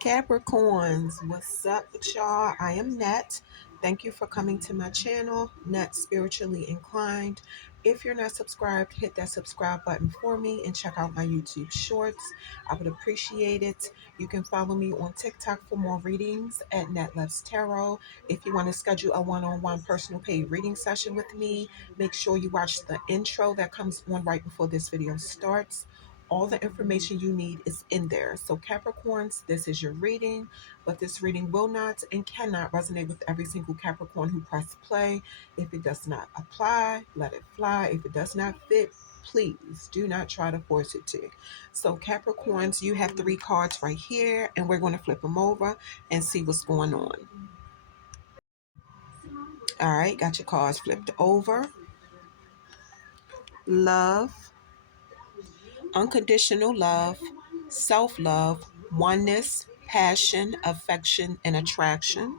Capricorns, what's up with y'all? I am Net. Thank you for coming to my channel, Net Spiritually Inclined. If you're not subscribed, hit that subscribe button for me and check out my YouTube shorts. I would appreciate it. You can follow me on TikTok for more readings at Net Loves Tarot. If you want to schedule a one-on-one personal paid reading session with me, make sure you watch the intro that comes on right before this video starts. All the information you need is in there. So Capricorns, this is your reading, but this reading will not and cannot resonate with every single Capricorn who pressed play. If it does not apply, let it fly. If it does not fit, please do not try to force it to. So Capricorns, you have 3 cards right here, and we're going to flip them over and see what's going on. All right, got your cards flipped over. Love, unconditional love, self-love, oneness, passion, affection, and attraction.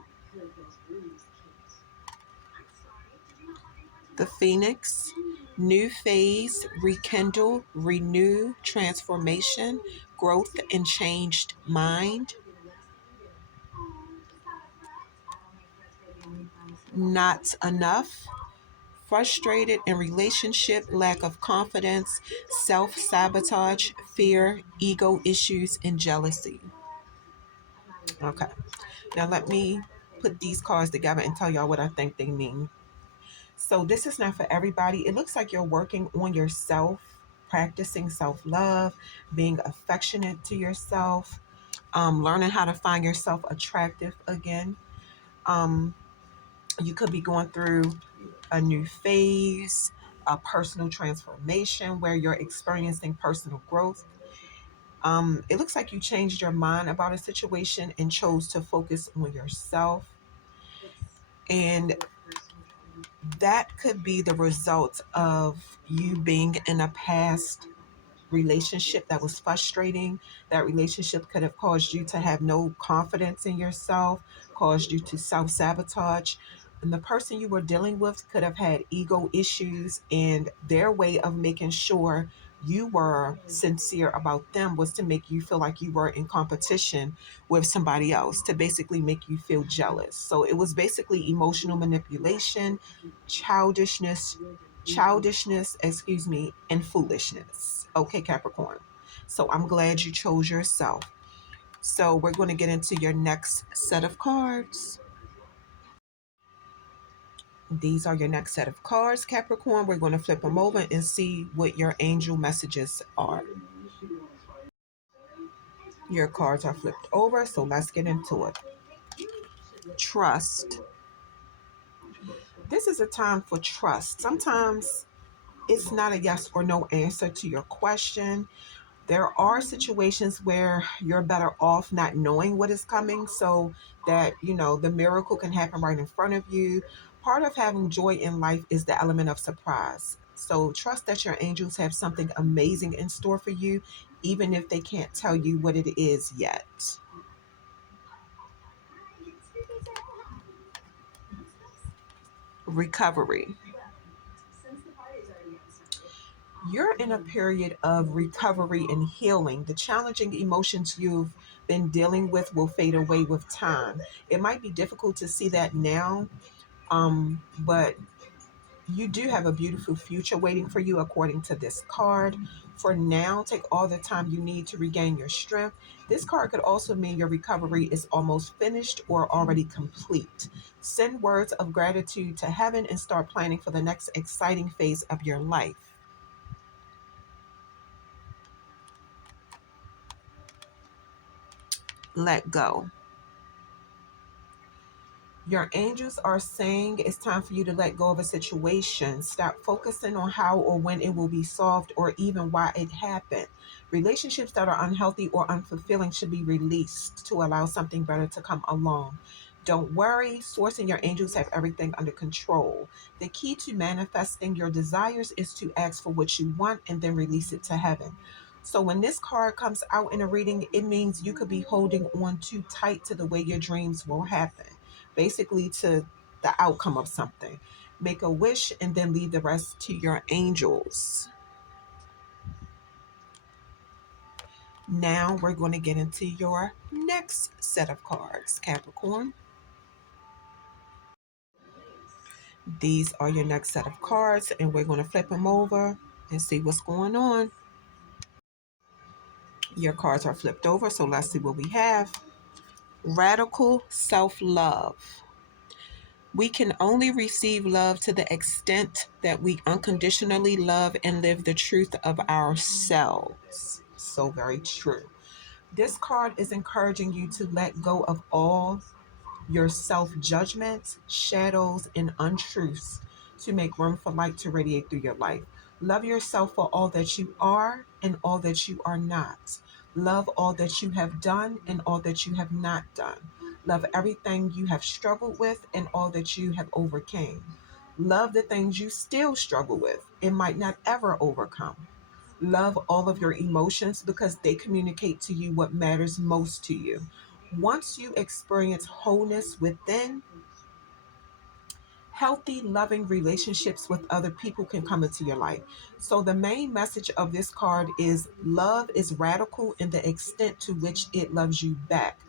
The Phoenix, new phase, rekindle, renew, transformation, growth, and changed mind. Not enough, frustrated in relationship, lack of confidence, self-sabotage, fear, ego issues, and jealousy. Okay. Now let me put these cards together and tell y'all what I think they mean. So this is not for everybody. It looks like you're working on yourself, practicing self-love, being affectionate to yourself, learning how to find yourself attractive again. Um, you could be going through a new phase, a personal transformation where you're experiencing personal growth. It looks like you changed your mind about a situation and chose to focus on yourself. And that could be the result of you being in a past relationship that was frustrating. That relationship could have caused you to have no confidence in yourself, caused you to self sabotage. And the person you were dealing with could have had ego issues, and their way of making sure you were sincere about them was to make you feel like you were in competition with somebody else, to basically make you feel jealous. So it was basically emotional manipulation, childishness, and foolishness. Okay, Capricorn. So I'm glad you chose yourself. So we're going to get into your next set of cards. These are your next set of cards, Capricorn. We're going to flip them over and see what your angel messages are. Your cards are flipped over, so let's get into it. Trust. This is a time for trust. Sometimes it's not a yes or no answer to your question. There are situations where you're better off not knowing what is coming so that, the miracle can happen right in front of you. Part of having joy in life is the element of surprise. So trust that your angels have something amazing in store for you, even if they can't tell you what it is yet. Recovery. You're in a period of recovery and healing. The challenging emotions you've been dealing with will fade away with time. It might be difficult to see that now, but you do have a beautiful future waiting for you according to this card. For now, take all the time you need to regain your strength. This card could also mean your recovery is almost finished or already complete. Send words of gratitude to heaven and start planning for the next exciting phase of your life. Let go. Your angels are saying it's time for you to let go of a situation. Stop focusing on how or when it will be solved or even why it happened. Relationships that are unhealthy or unfulfilling should be released to allow something better to come along. Don't worry, Source and your angels have everything under control. The key to manifesting your desires is to ask for what you want and then release it to heaven. So when this card comes out in a reading, it means you could be holding on too tight to the way your dreams will happen, basically to the outcome of something. Make a wish and then leave the rest to your angels. Now we're going to get into your next set of cards, Capricorn. These are your next set of cards, and we're going to flip them over and see what's going on. Your cards are flipped over, so let's see what we have. Radical self-love. We can only receive love to the extent that we unconditionally love and live the truth of ourselves. So very true. This card is encouraging you to let go of all your self-judgments, shadows, and untruths to make room for light to radiate through your life. Love yourself for all that you are and all that you are not. Love all that you have done and all that you have not done. Love everything you have struggled with and all that you have overcame. Love the things you still struggle with and might not ever overcome. Love all of your emotions because they communicate to you what matters most to you. Once you experience wholeness within, healthy, loving relationships with other people can come into your life. So, the main message of this card is love is radical in the extent to which it loves you back.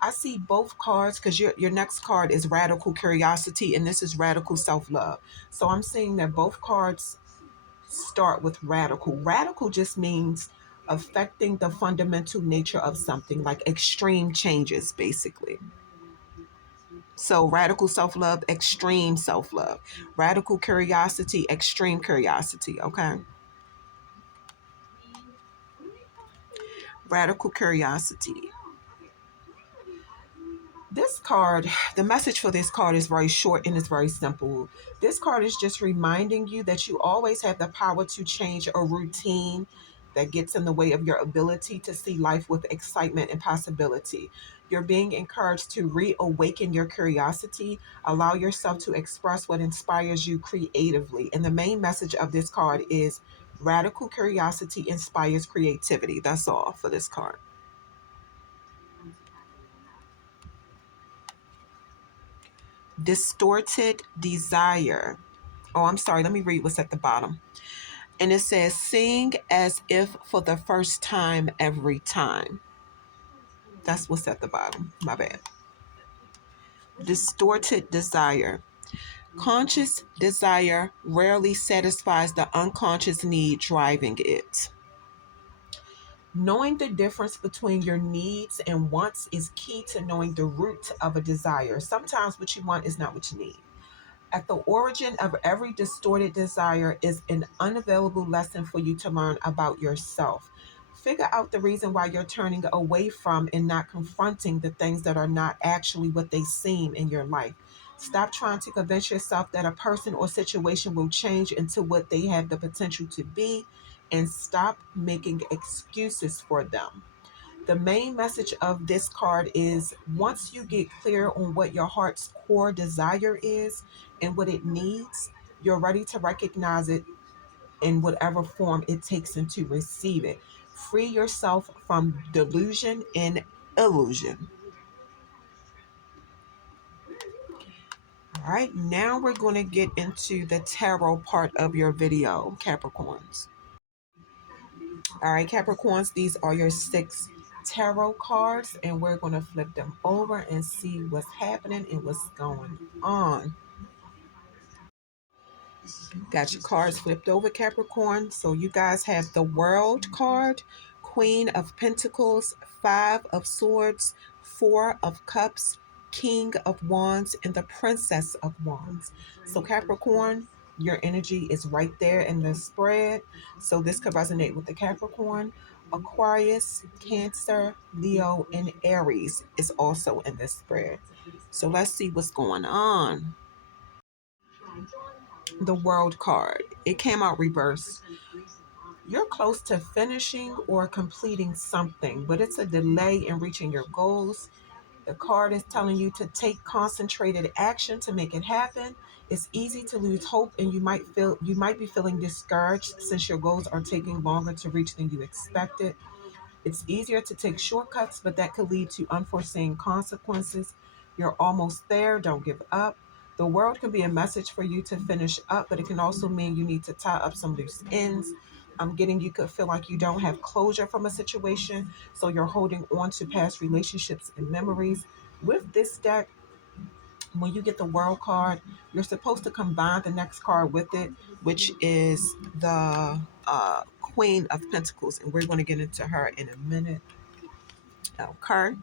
I see both cards because your next card is radical curiosity and this is radical self love. So, I'm seeing that both cards start with radical. Radical just means affecting the fundamental nature of something, like extreme changes, basically. So, radical self love, extreme self love. Radical curiosity, extreme curiosity. Okay. Radical curiosity. This card, the message for this card is very short and it's very simple. This card is just reminding you that you always have the power to change a routine that gets in the way of your ability to see life with excitement and possibility. You're being encouraged to reawaken your curiosity, allow yourself to express what inspires you creatively. And the main message of this card is radical curiosity inspires creativity. That's all for this card. Distorted desire. Oh, I'm sorry. Let me read what's at the bottom. And it says, sing as if for the first time every time. That's what's at the bottom. My bad. Distorted desire. Conscious desire rarely satisfies the unconscious need driving it. Knowing the difference between your needs and wants is key to knowing the root of a desire. Sometimes what you want is not what you need. At the origin of every distorted desire is an unavailable lesson for you to learn about yourself. Figure out the reason why you're turning away from and not confronting the things that are not actually what they seem in your life. Stop trying to convince yourself that a person or situation will change into what they have the potential to be, and stop making excuses for them. The main message of this card is once you get clear on what your heart's core desire is and what it needs, you're ready to recognize it in whatever form it takes and to receive it. Free yourself from delusion and illusion. All right, now we're going to get into the tarot part of your video, Capricorns. All right, Capricorns, these are your 6 tarot cards, and we're going to flip them over and see what's happening and what's going on. Got your cards flipped over, Capricorn. So you guys have the World card, Queen of Pentacles, Five of Swords, Four of Cups, King of Wands, and the Princess of Wands. So Capricorn, your energy is right there in the spread. So this could resonate with the Capricorn. Aquarius, Cancer, Leo, and Aries is also in this spread. So let's see what's going on. The World card. It came out reversed. You're close to finishing or completing something, but it's a delay in reaching your goals. The card is telling you to take concentrated action to make it happen. It's easy to lose hope and you might be feeling discouraged since your goals are taking longer to reach than you expected. It's easier to take shortcuts, but that could lead to unforeseen consequences. You're almost there. Don't give up. The world can be a message for you to finish up, but it can also mean you need to tie up some loose ends. I'm getting you could feel like you don't have closure from a situation, so you're holding on to past relationships and memories. With this deck, when you get the world card, you're supposed to combine the next card with it, which is the Queen of Pentacles, and we're going to get into her in a minute. Okay.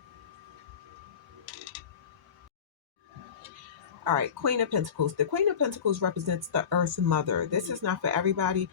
All right, Queen of Pentacles. The Queen of Pentacles represents the Earth Mother. This is not for everybody.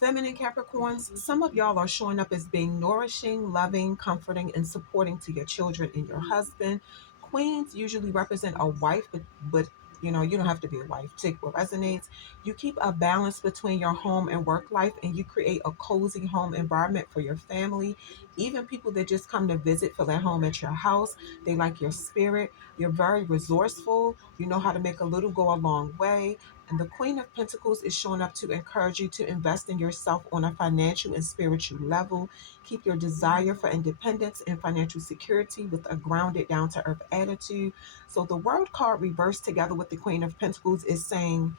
Feminine Capricorns, some of y'all are showing up as being nourishing, loving, comforting, and supporting to your children and your husband. Queens usually represent a wife, but you don't have to be a wife. Take what resonates. You keep a balance between your home and work life, and you create a cozy home environment for your family. Even people that just come to visit feel at home at your house. They like your spirit. You're very resourceful. You know how to make a little go a long way. And the Queen of Pentacles is showing up to encourage you to invest in yourself on a financial and spiritual level. Keep your desire for independence and financial security with a grounded, down to earth attitude. So, the World card reversed together with the Queen of Pentacles is saying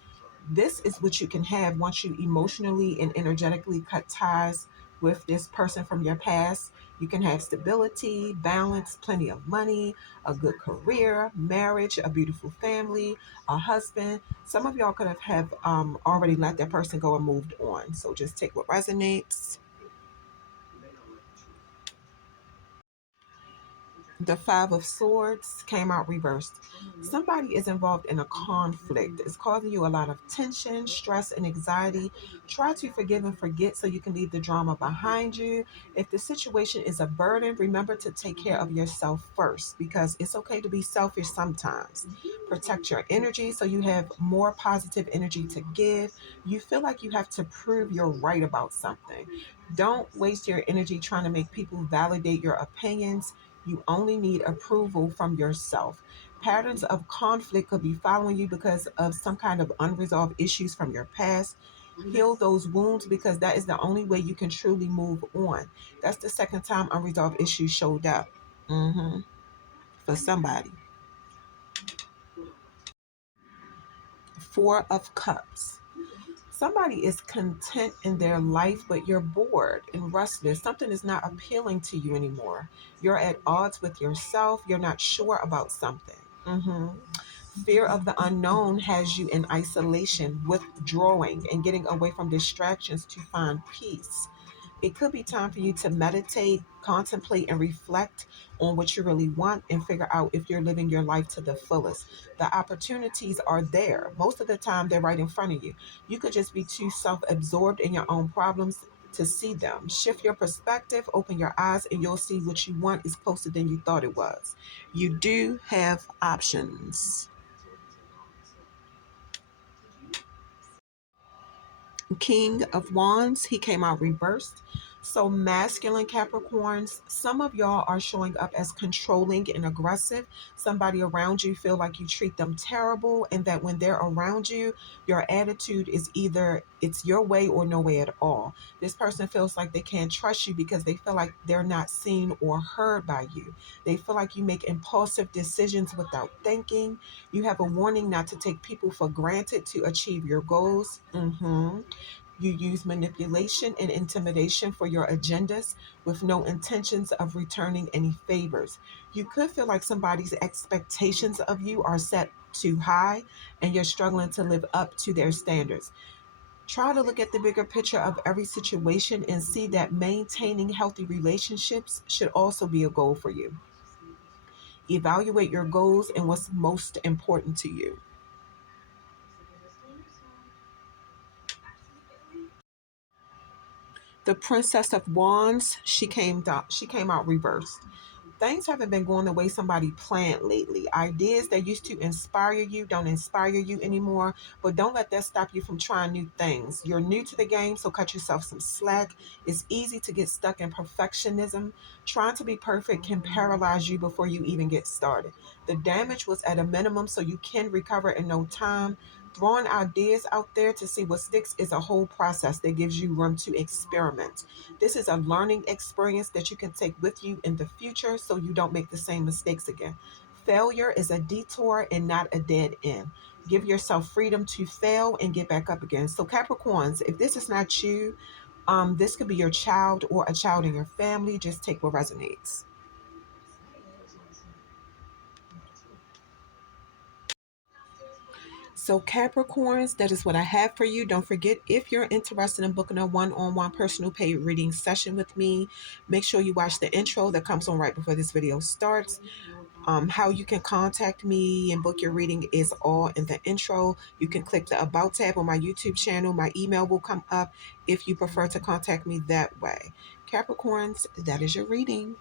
this is what you can have once you emotionally and energetically cut ties with this person from your past. You can have stability, balance, plenty of money, a good career, marriage, a beautiful family, a husband. Some of y'all could have already let that person go and moved on. So just take what resonates. The Five of Swords came out reversed. Somebody is involved in a conflict. It's causing you a lot of tension, stress, and anxiety. Try to forgive and forget so you can leave the drama behind you. If the situation is a burden, remember to take care of yourself first because it's okay to be selfish sometimes. Protect your energy so you have more positive energy to give. You feel like you have to prove you're right about something. Don't waste your energy trying to make people validate your opinions. You only need approval from yourself. Patterns of conflict could be following you because of some kind of unresolved issues from your past. Heal those wounds because that is the only way you can truly move on. That's the second time unresolved issues showed up. For somebody. Four of Cups. Somebody is content in their life, but you're bored and restless. Something is not appealing to you anymore. You're at odds with yourself. You're not sure about something. Fear of the unknown has you in isolation, withdrawing, and getting away from distractions to find peace. It could be time for you to meditate, contemplate, and reflect on what you really want and figure out if you're living your life to the fullest. The opportunities are there. Most of the time, they're right in front of you. You could just be too self absorbed in your own problems to see them. Shift your perspective, open your eyes, and you'll see what you want is closer than you thought it was. You do have options. King of Wands, he came out reversed. So, masculine Capricorns, some of y'all are showing up as controlling and aggressive. Somebody around you feel like you treat them terrible, and that when they're around you, your attitude is either it's your way or no way at all. This person feels like they can't trust you because they feel like they're not seen or heard by you. They feel like you make impulsive decisions without thinking. You have a warning not to take people for granted to achieve your goals. You use manipulation and intimidation for your agendas with no intentions of returning any favors. You could feel like somebody's expectations of you are set too high and you're struggling to live up to their standards. Try to look at the bigger picture of every situation and see that maintaining healthy relationships should also be a goal for you. Evaluate your goals and what's most important to you. The Princess of Wands, she came out reversed. Things haven't been going the way somebody planned lately. Ideas that used to inspire you don't inspire you anymore, but don't let that stop you from trying new things. You're new to the game, so cut yourself some slack. It's easy to get stuck in perfectionism. Trying to be perfect can paralyze you before you even get started. The damage was at a minimum, so you can recover in no time. Throwing ideas out there to see what sticks is a whole process that gives you room to experiment. This is a learning experience that you can take with you in the future so you don't make the same mistakes again. Failure is a detour and not a dead end. Give yourself freedom to fail and get back up again. So, Capricorns, if this is not you, this could be your child or a child in your family. Just take what resonates. So, Capricorns, that is what I have for you. Don't forget, if you're interested in booking a one-on-one personal paid reading session with me, make sure you watch the intro that comes on right before this video starts. How you can contact me and book your reading is all in the intro. You can click the About tab on my YouTube channel. My email will come up if you prefer to contact me that way. Capricorns, that is your reading.